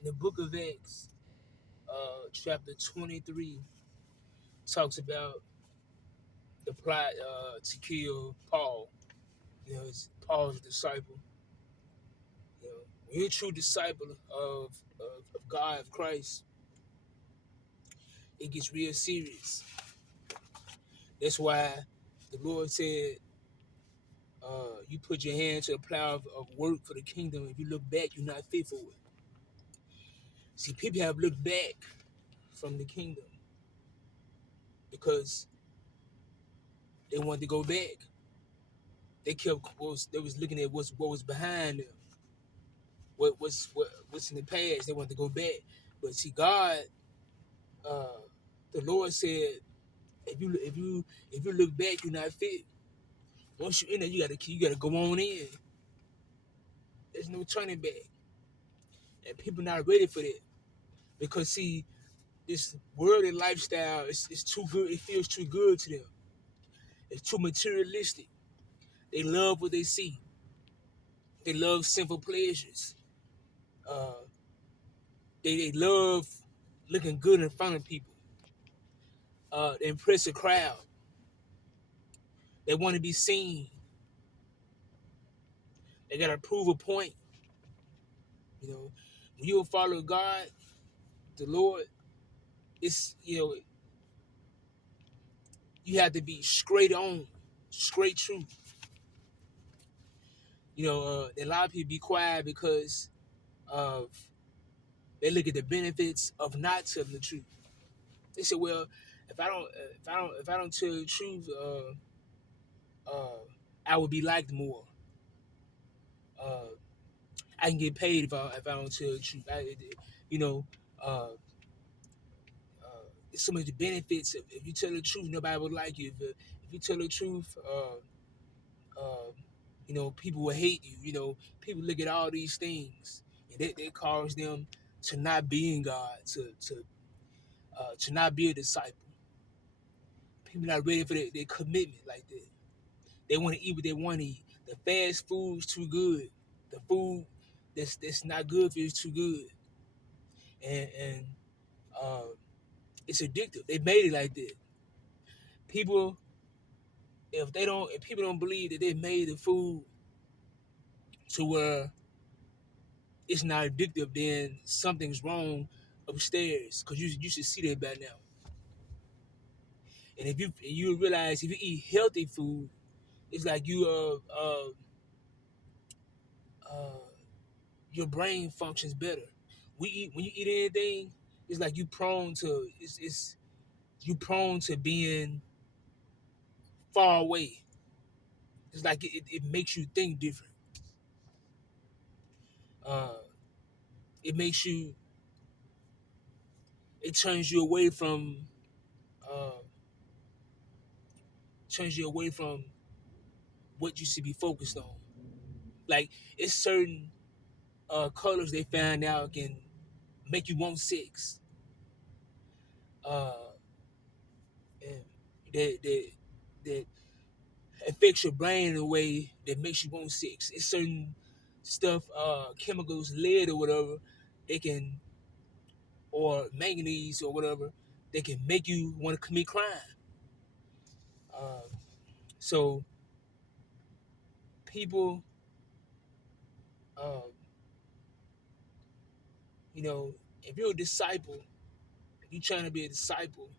In the book of Acts, chapter 23, talks about the plot to kill Paul. It's Paul's disciple. When you're a true disciple of God, of Christ, it gets real serious. That's why the Lord said, you put your hand to the plow of work for the kingdom. If you look back, you're not fit for it. See, people have looked back from the kingdom because they wanted to go back. They was looking at what was behind them, what's in the past. They wanted to go back, but see, God, uh, the Lord said, if you look back, you're not fit. Once you're in there, you gotta go on in. There's no turning back, and people not ready for that because see, this worldly lifestyle is too good. It feels too good to them. It's too materialistic. They love what they see. They love simple pleasures. Uh, they love looking good in front of people. They impress a crowd. They want to be seen. They gotta prove a point. When you follow God, the Lord, it's you have to be straight on, straight truth. A lot of people be quiet because of they look at the benefits of not telling the truth. They say, "Well, if I don't tell the truth, uh, I would be liked more. Uh, I can get paid if I don't tell the truth. You know, uh, it's so many benefits. If you tell the truth, nobody would like you. If you tell the truth, uh, people will hate you. People look at all these things, and that cause them to not be in God, to not be a disciple. People not ready for their commitment like that. They want to eat what they want to eat. The fast food's too good. The food that's not good for you is too good, and uh, it's addictive. They made it like that. People, if people don't believe that they made the food to where it's not addictive, then something's wrong upstairs. Cause you should see that by now. And if you realize if you eat healthy food, it's like uh your brain functions better. When you eat anything, it's like it's you prone to being far away. It's like it makes you think different. Uh, it makes you it uh, turns you away from what you should be focused on. Like it's certain colors they found out can make you want sex. Uh, and that affects your brain in a way that makes you want sex. It's certain stuff, chemicals, lead or whatever, they can, or manganese or whatever, they can make you want to commit crime. Uh, so people, uh, you know, if you're a disciple, if you're trying to be a disciple,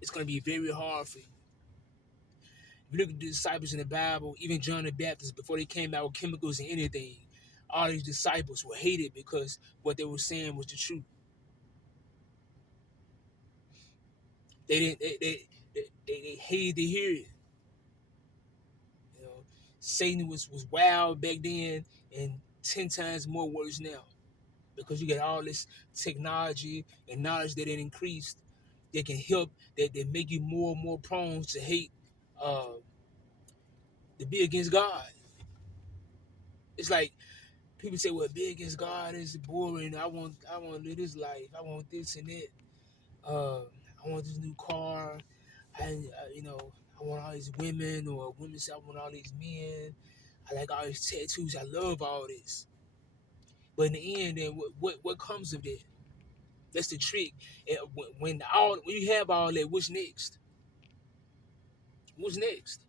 it's going to be very hard for you. If you look at the disciples in the Bible, even John the Baptist, before they came out with chemicals and anything, all these disciples were hated because what they were saying was the truth. They didn't. They hated to hear it. You know, Satan was wild back then, and 10 times more worse now because you got all this technology and knowledge that it increased. That can help. That make you more and more prone to hate, uh, to be against God. It's like people say, "Well, be against God is boring. I want to live this life. I want this and that. I want this new car. I want all these women, or women say I want all these men. I like all these tattoos. I love all this." But in the end, then what comes of that? That's the trick. And when you have all that, what's next? What's next?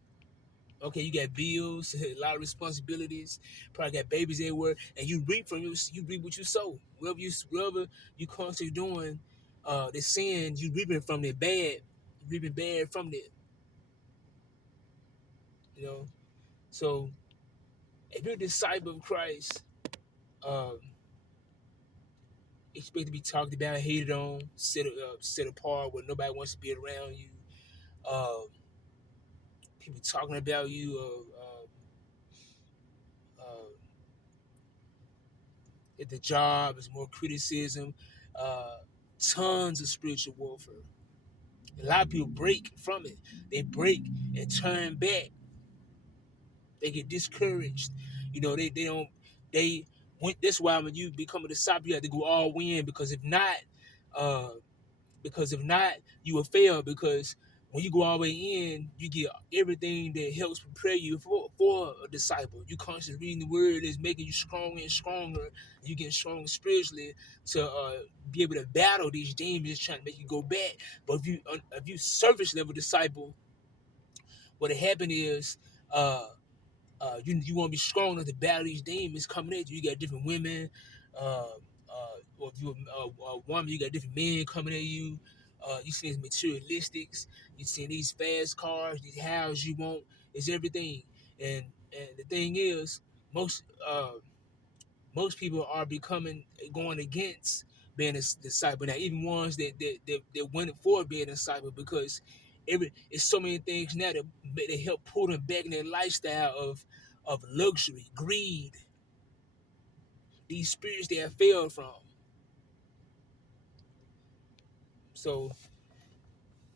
Okay, you got bills, a lot of responsibilities, probably got babies everywhere, and you reap from you reap what you sow. Whatever you constantly doing, the sin you reaping from it bad, you reaping bad from it. You know, so if you're a disciple of Christ, um, expect to be talked about, hated on, set apart, where nobody wants to be around you. Um, People talking about you. Uh, at the job, there's more criticism. Uh, Tons of spiritual warfare. A lot of people break from it. They break and turn back. They get discouraged. They don't they that's why when you become a disciple, you have to go all in uh because if not, you will fail. Because when you go all the way in, you get everything that helps prepare you for a disciple. You constantly reading the word is making you stronger and stronger. You getting stronger spiritually to be able to battle these demons trying to make you go back. But if you surface level disciple, what happen is uh you want to be strong enough to battle these demons coming at you. You got different women, or if you're a woman, you got different men coming at you. You see these materialistics. You see these fast cars, these houses you want. It's everything. And the thing is, most most people are going against being a disciple. Now, even ones that went for being a disciple, because it's so many things now that help pull them back in their lifestyle of luxury, greed, these spirits they have failed from. So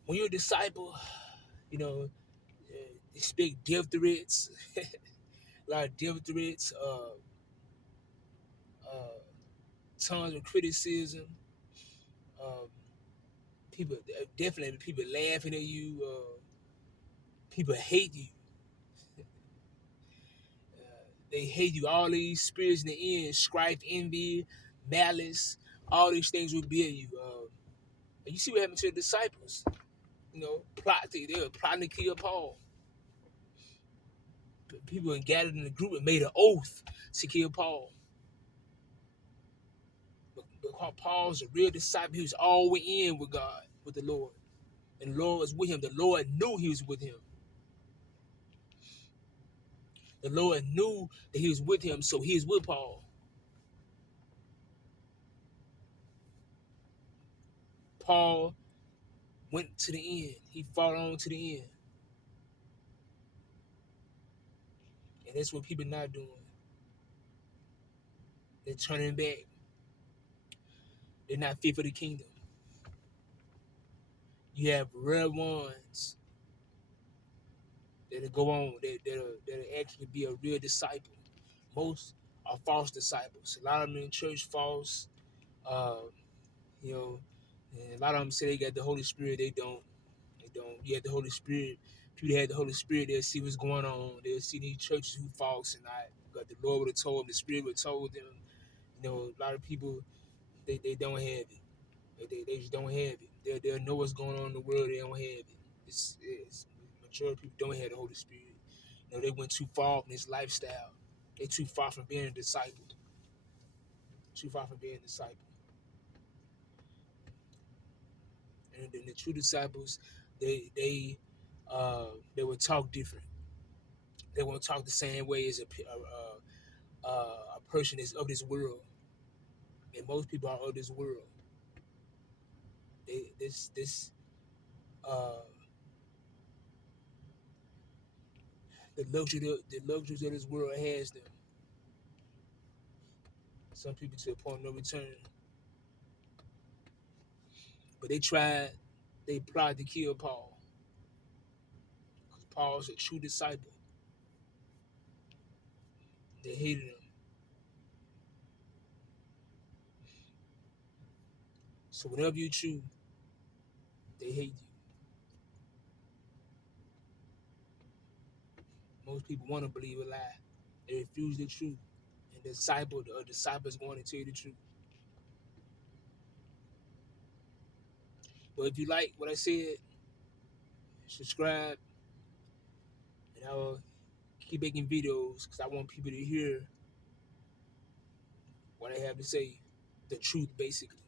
when you're a disciple, you know, expect death threats, a lot of death threats, uh, tons of criticism. Um, People definitely people laughing at you. People hate you. They hate you. All these spirits in the end, strife, envy, malice, all these things will be in you. And you see what happened to the disciples. They were plotting to kill Paul. People gathered in the group and made an oath to kill Paul. But because Paul's a real disciple, he was all in with God, with the Lord. And the Lord was with him. The Lord knew he was with him. The Lord knew that he was with him, so he was with Paul. Paul went to the end. He fought on to the end. And that's what people not doing. They're turning back. They're not fit for the kingdom. You have rare ones that'll go on, that'll actually be a real disciple. Most are false disciples. A lot of them in church false. Uh, you know, and a lot of them say they got the Holy Spirit. They don't. They don't. You have the Holy Spirit. People that had the Holy Spirit, they'll see what's going on. They'll see these churches who false and not. But the Lord would have told them, the Spirit would have told them. A lot of people, they don't have it. They just don't have it. They'll know what's going on in the world. They don't have it. It's majority of people don't have the Holy Spirit. They went too far from this lifestyle. They too far from being a disciple. Too far from being a disciple. And then the true disciples, they will talk different. They won't talk the same way as a person that's of this world. And most people are of this world. They this uh the luxuries of this world has them. Some people to a point of no return. But they plotted to kill Paul. Because Paul's a true disciple. They hated him. So whenever you true, they hate you. Most people want to believe a lie. They refuse the truth. and the disciple is going to tell you the truth. But if you like what I said, subscribe, and I will keep making videos because I want people to hear what I have to say, the truth, basically.